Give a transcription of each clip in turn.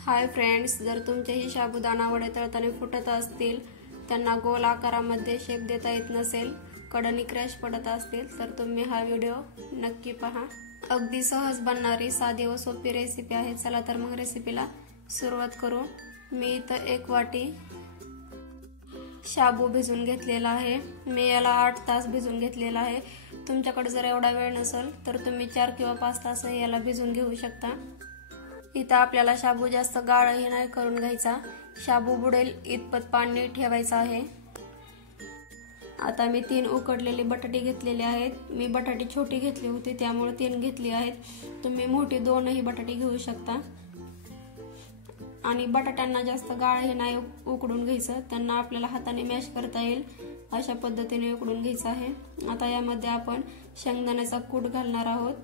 Hi friends, जर तुमचेही साबुदाणा वडे तळताना फुटत असतील, त्यांना गोल आकारामध्ये शेप देता येत नसेल, कडनी क्रॅश पडत असतील तर तुम्ही हा व्हिडिओ नक्की पहा। अगदी सहज बनणारी साधी व सोपी रेसिपी आहे। चला तर मग रेसिपीला सुरुवात करू। मी इथं 1 वाटी शाबू भिजून घेतलेला आहे। मी याला 8 तास भिजून घेतलेला आहे। तुमच्याकडे जर एवढा वेळ नसेल तर तुम्ही 4 किंवा 5 तास याला भिजून घेऊ शकता। इथं आपल्याला शाबू जास्त गाळही नाही करून घ्यायचा, शाबू बुडेल इतपत पाणी ठेवायचं आहे। आता मी 3 उकडलेली बटाटे घेतलेले आहेत। मी बटाटे छोटी घेतली होती त्यामुळे 3 घेतली आहेत। तुम्ही मोठी 2ही बटाटे घेऊ शकता। आणि बटाट्यांना जास्त गाळही नाही उकडून घ्यायचं, त्यांना आपल्याला हाताने मॅश करता येईल अशा पद्धतीने उकडून घ्यायचं आहे। आता यामध्ये आपण शेंगदाण्याचा कूट घालणार आहोत।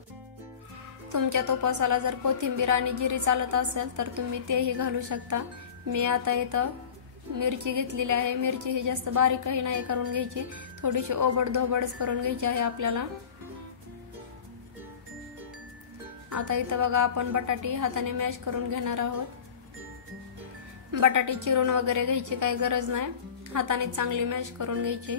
तुमच्या तुपासाला जर कोथिंबीर आणि जिरी चालत असेल तर तुम्ही तेही घालू शकता। मी आता इथं मिरची घेतलेली आहे। मिरची ही जास्त बारीकही नाही करून घ्यायची, थोडीशी ओबड-धोबडच करून घ्यायची आहे आपल्याला। आता इथं बघा आपण बटाटे हाताने मॅश करून घेणार आहोत। बटाटे चिरून वगैरे घ्यायची काही गरज नाही, हाताने चांगली मॅश करून घ्यायची।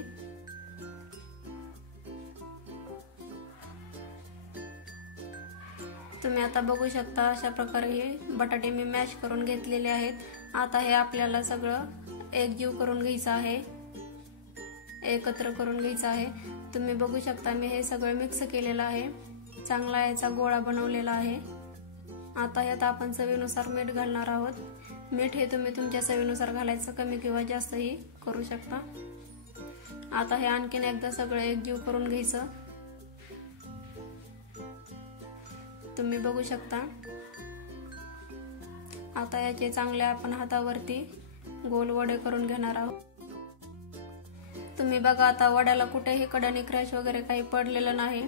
तुम्ही आता बघू शकता अशा प्रकारे हे बटाटे मी मॅश करून घेतलेले आहेत। आता हे आपल्याला सगळं एकजीव करून घ्यायचं आहे, एकत्र करून घ्यायचं आहे। तुम्ही बघू शकता मी हे सगळं मिक्स केलेलं आहे, चांगला याचा गोळा बनवलेला आहे। आता यात आपण चवीनुसार मीठ घालणार आहोत। मीठ हे तुम्ही तुमच्या चवीनुसार घालायचं, कमी किंवा जास्तही करू शकता। आता हे आणखीन एकदा सगळं एकजीव करून घ्यायचं। तुम्ही बघू शकता आता याचे चांगले आपण हातावरती गोल वडे करून घेणार आहोत। तुम्ही बघा आता वड्याला कुठेही कडनी क्रॅश वगैरे काही पडलेलं नाही।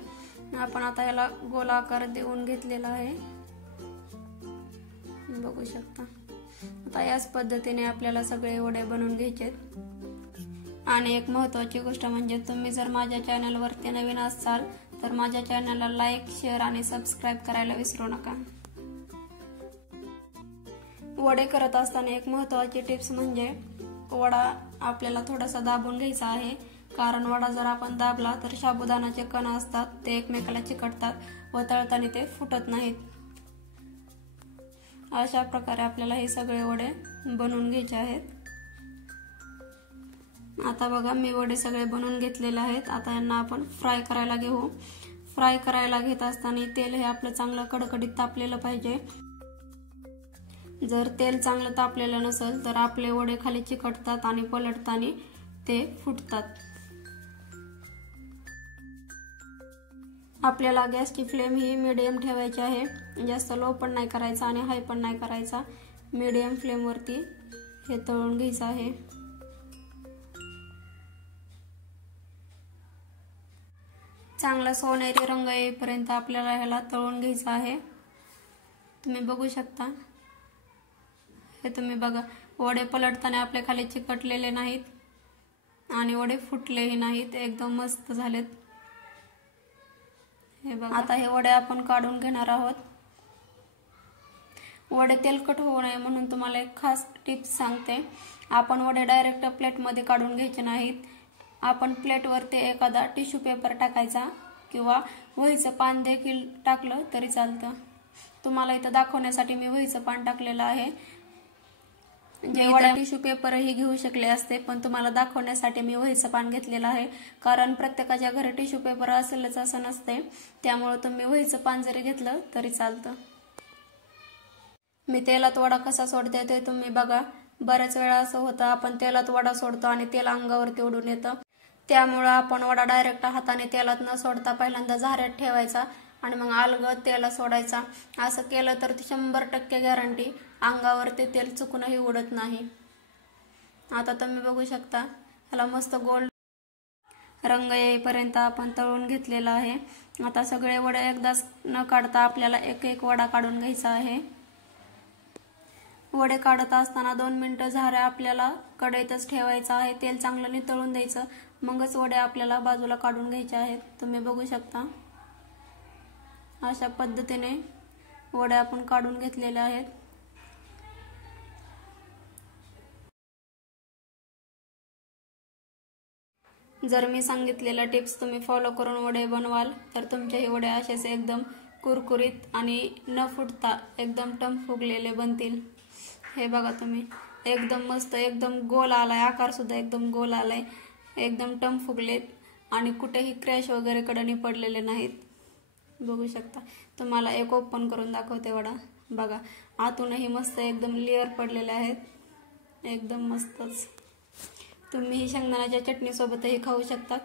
आपण आता याला गोल आकार देऊन घेतलेला आहे, बघू शकता। आता याच पद्धतीने आपल्याला सगळे वडे बनवून घ्यायचे। आणि एक महत्त्वाची गोष्ट म्हणजे तुम्ही जर माझ्या चॅनलवरती नवीन असाल तर माझ्या चॅनलला लाईक, शेअर आणि सबस्क्राईब करायला विसरू नका। वडे करत असताना एक महत्त्वाची टिप्स म्हणजे वडा आपल्याला थोडासा दाबून घ्यायचा आहे, कारण वडा जर आपण दाबला तर साबुदाण्याचे कण असतात ते एकमेकाला चिकटतात व तळताना ते फुटत नाहीत। अशा प्रकारे आपल्याला हे सगळे वडे बनवून घ्यायचे आहेत। आता बघा मी वडे सगळे बनवून घेतलेले आहेत। आता यांना आपण फ्राय करायला घेऊ। फ्राय करायला घेत असताना तेल हे आपलं चांगलं कडकडीत तापलेलं पाहिजे। जर तेल चांगलं तापलेलं नसेल तर आपले वडे खाली चिकटतात आणि पलटताना ते फुटतात। आपल्याला गॅसची फ्लेम ही मीडियम ठेवायची आहे, जास्त लो पण नाही करायचा आणि हाय पण नाही करायचा। मीडियम फ्लेम वरती हे तळून घ्यायचं आहे। चांगला सोनेरी रंग येईपर्यंत आपल्याला ह्याला तळून घ्यायचं आहे। तुम्ही बघू शकता हे तुम्ही बघा वडे पलटताना आपले खाली चिकटलेले नाहीत आणि वडे फुटलेही नाहीत, एकदम मस्त झालेत हे बघा। आता हे वडे आपण काढून घेणार आहोत। वडे तेलकट होऊ नये म्हणून तुम्हाला एक खास टिप्स सांगते। आपण वडे डायरेक्ट प्लेटमध्ये काढून घ्यायचे नाहीत। आपण प्लेटवरती एखादा टिश्यू पेपर टाकायचा किंवा वहीचं पान देखील टाकलं तरी चालतं। तुम्हाला इथं दाखवण्यासाठी मी वहीचं पान टाकलेलं आहे। जे वडा टिश्यू पेपरही घेऊ शकले असते, पण तुम्हाला दाखवण्यासाठी मी वहीचं पान घेतलेलं आहे, कारण प्रत्येकाच्या घरी टिश्यू पेपर असेलच असं नसते, त्यामुळे तुम्ही वहीचं पान जरी घेतलं तरी चालतं। मी तेलात वडा कसा सोडते ते तुम्ही बघा। बऱ्याच वेळा असं होतं आपण तेलात वडा सोडतो आणि तेल अंगावरती उडून येतं, त्यामुळे आपण वडा डायरेक्ट हाताने तेलात न सोडता पहिल्यांदा झाऱ्यात ठेवायचा आणि मग अलगद तेलात सोडायचा। असं केलं तर 100% गॅरंटी अंगावरती तेल चुकूनही उडत नाही। आता तुम्ही बघू शकता ह्याला मस्त गोल्ड रंग येईपर्यंत आपण तळून घेतलेला आहे। आता सगळे वडे एकदाच न काढता आपल्याला एक एक वडा काढून घ्यायचा आहे। वडे काढत असताना 2 मिनिटं झाऱ्या आपल्याला कढईतच ठेवायचा आहे, तेल चांगलं नितळून द्यायचं, मगच वडे आपल्याला बाजूला काढून घ्यायचे आहेत। तुम्ही बघू शकता अशा पद्धतीने वडे आपण काढून घेतलेले आहेत। जर मी सांगितलेल्या टिप्स तुम्ही फॉलो करून वडे बनवाल तर तुमचे हे वडे असेच एकदम कुरकुरीत आणि न फुटता एकदम टम फुगलेले बनतील। हे बघा तुम्ही, एकदम मस्त, एकदम गोल आलाय, आकार सुद्धा एकदम गोल आलाय, एकदम टम फुगलेत आणि कुठेही क्रॅश वगैरे कडणी पडलेले नाहीत। बघू शकता, तुम्हाला एक ओपन करून दाखवते वडा। बघा, आतूनही मस्त एकदम लेअर पडलेले आहेत, एकदम मस्तच। तुम्ही शेंगदाण्याच्या चटणी सोबतही खाऊ शकता।